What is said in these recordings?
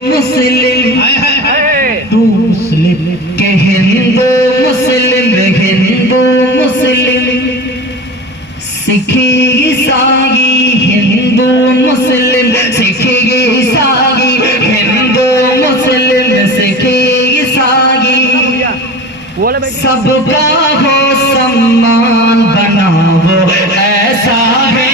मुस्लिम तू मुस्लिम के हिंदू मुस्लिम सिख ईसाई हिंदू मुस्लिम सिख ईसाई हिंदू मुस्लिम सिख ईसाई सबका हो सम्मान बनाओ ऐसा है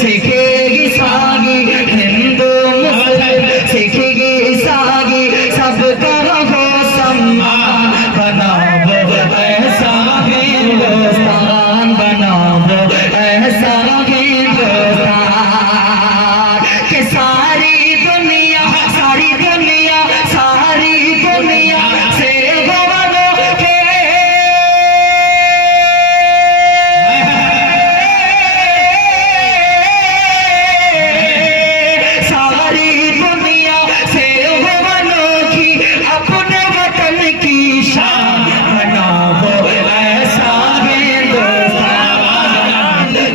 सिख ईसाई हिंदू मुस्लिम सिख ईसाई सबका हो सम्मान बनाओ ऐसा हिंदुस्तान बनाओ ऐसा हिंदुस्तान कि सारी दुनिया से गवानो के सारी दुनिया से गवानो की अपने वतन की शान बनाओ ऐसा हिंदुस्तान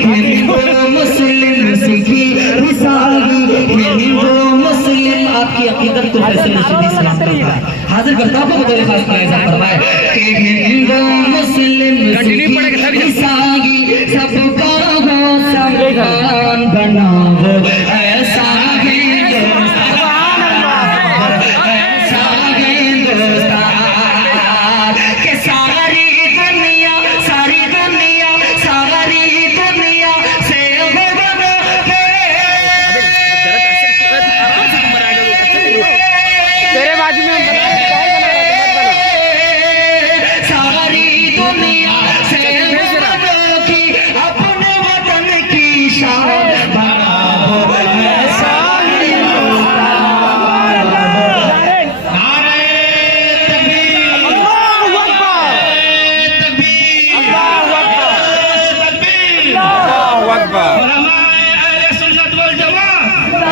हिंदू मुस्लिम सिख ईसाई हिंदू मुस्लिम आपकी अकीदत को फैसले शदीद सलाम करता है हाजिर करता हूं बतौर खास फैज़ फरमाए कि हिंदू मुस्लिम सिख ईसाई सबका हो सम्मान बनाओ ऐसा हिंदुस्तान कि सारी दुनिया से भगवान तेरे बाजू में सारी दुनिया से की अपने वतन की शान बनाओ ऐसा हिंदुस्तान नारे तकबीर अल्लाहू अकबर अल्लाहू अकबर उलमाए अहले सुन्नत वल जमात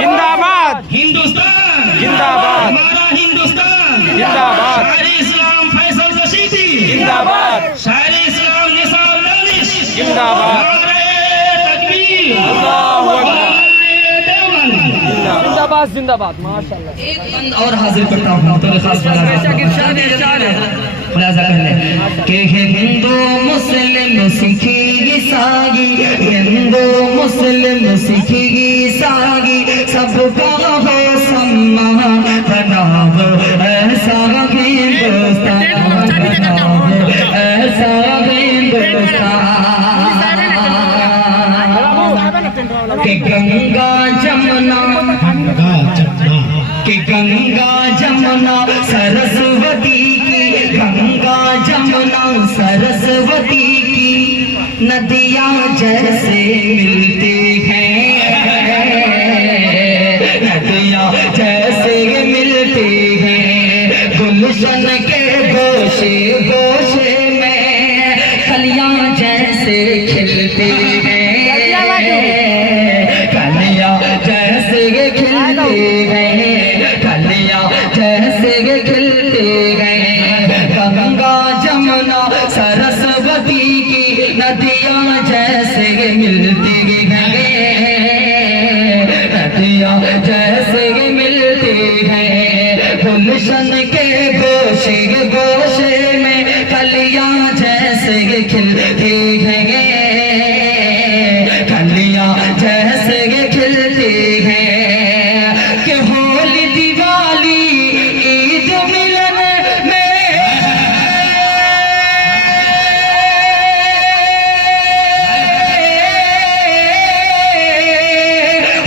जिंदाबाद हिंदुस्तान जिंदाबाद हमारा हिंदुस्तान जिंदाबाद शायर इस्लाम फैसल रशीदी जिंदाबाद शायर इस्लाम निसार लालिश जिंदाबाद नारे तकबीर अल्लाहू अकबर देवबंद जिंदाबाद जिंदाबाद माशाल्लाह एक बंद और हाजिर करता हूं तो खास मुलाजा कर ले कि हिंदू मुस्लिम सिख ईसाई हिंदू मुस्लिम सिख ईसाई सबका हो सम्मान बनाओ ऐसा हिंदुस्तान बनाओ ऐसा हिंदुस्तान कि गंगा जमुना कि गंगा जमुना सरस्वती की गंगा जमुना सरस्वती की नदियाँ जैसे मिलती हैं नदियाँ जैसे मिलती हैं गुलशन के गोशे गोशे में कलियाँ जैसे खिलती हैं कलियाँ जैसे खिलती हैं कलियाँ जैसे खिलती हैं गंगा जमुना सरस्वती की नदियाँ जैसे मिलती हैं नदियाँ जैसे मिलती हैं गुलशन के गोशे गोशे में कलियाँ जैसे खिलती हैं कलियाँ जैसे खिलती हैं कि होली दिवाली ईद मिलन में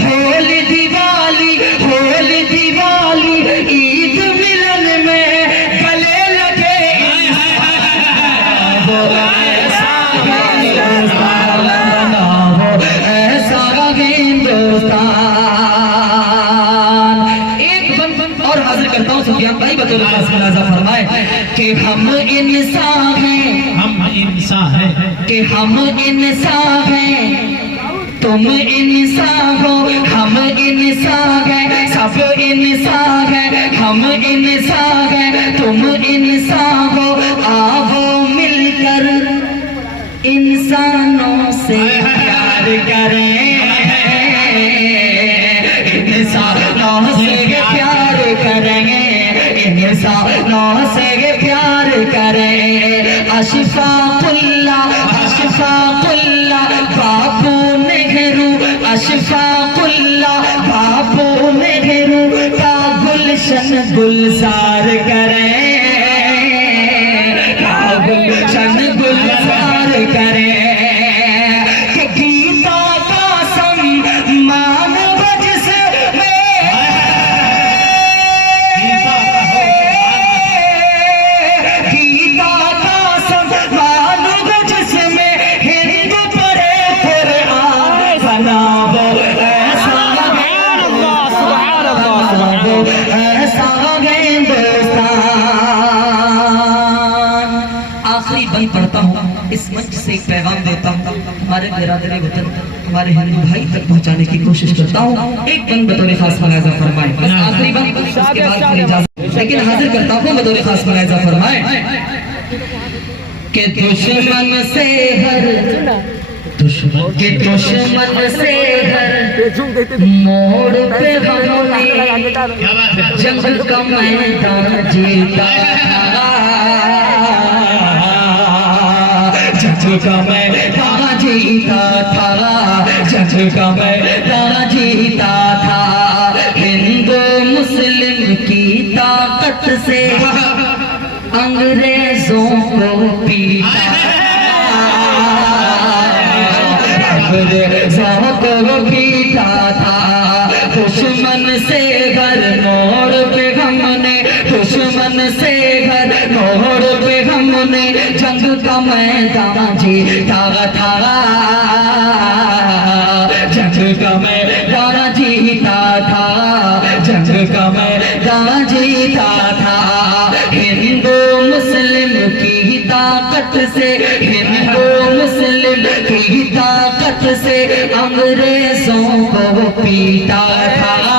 होली दिवाली ईद मिलन में गले लगे ऐसा हिंदुस्तान एक बंद और हाजिर करता हूँ सुफियान भाई बतौर खास मुलाजा फरमाए कि हम इंसान हैं कि हम इंसान हैं तुम इंसान हो हम इंसान हैं सब इंसान हैं हम इंसान हैं तुम इंसान हो आओ मिलकर इंसानों से प्यार करें। इंसानों से प्यार करेंगे, इंसानों से प्यार करें। अशफाकुल्लाह अशफाकुल्लाह बापू नेहरू, अशफाकुल्लाह बापू नेहरू का गुलशन गुलजार करें, का गुलशन गुलजार करें। कि गीता का सम्मान जिसमें, गीता का सम्मान जिसमें हिंद पढ़े कुरान बनाओ ऐसा ऐसा हिंदुस्तान। आखिरी बंद पढ़ता हूँ, इस मंच से एक पैगाम देता हूँ, हमारे बिरादरी वतन हमारे हिंदू भाई तक पहुँचाने की कोशिश करता हूँ। एक बंद बतौर खास मुलाजा फरमाए, बस आखिरी बंद, उसके बाद फिर इजाजत, लेकिन हाजिर करता हूँ बतौर खास मुलाजा फरमाए कि दुश्मन से हर दुश्मन के दुश्मन से हर मोड़ पे हमने जंग का मैदान जीता, जंग का मैदान जीता था, जंग का मैदान जीता था। हिंदू मुस्लिम की ताकत से अंग्रेजों को पीटा, अंग्रेजों को पीटा था। दुश्मन से घर मोड़ पे हमने, दुश्मन से घर मोड़ पे हमने जंग का मैदान जीता था, जंग का मैदान जीता था, जंग का मैदान जीता था। हिंदू मुस्लिम की ताकत से, हिंदू मुस्लिम की ताकत से अंग्रेजों को पीटा था।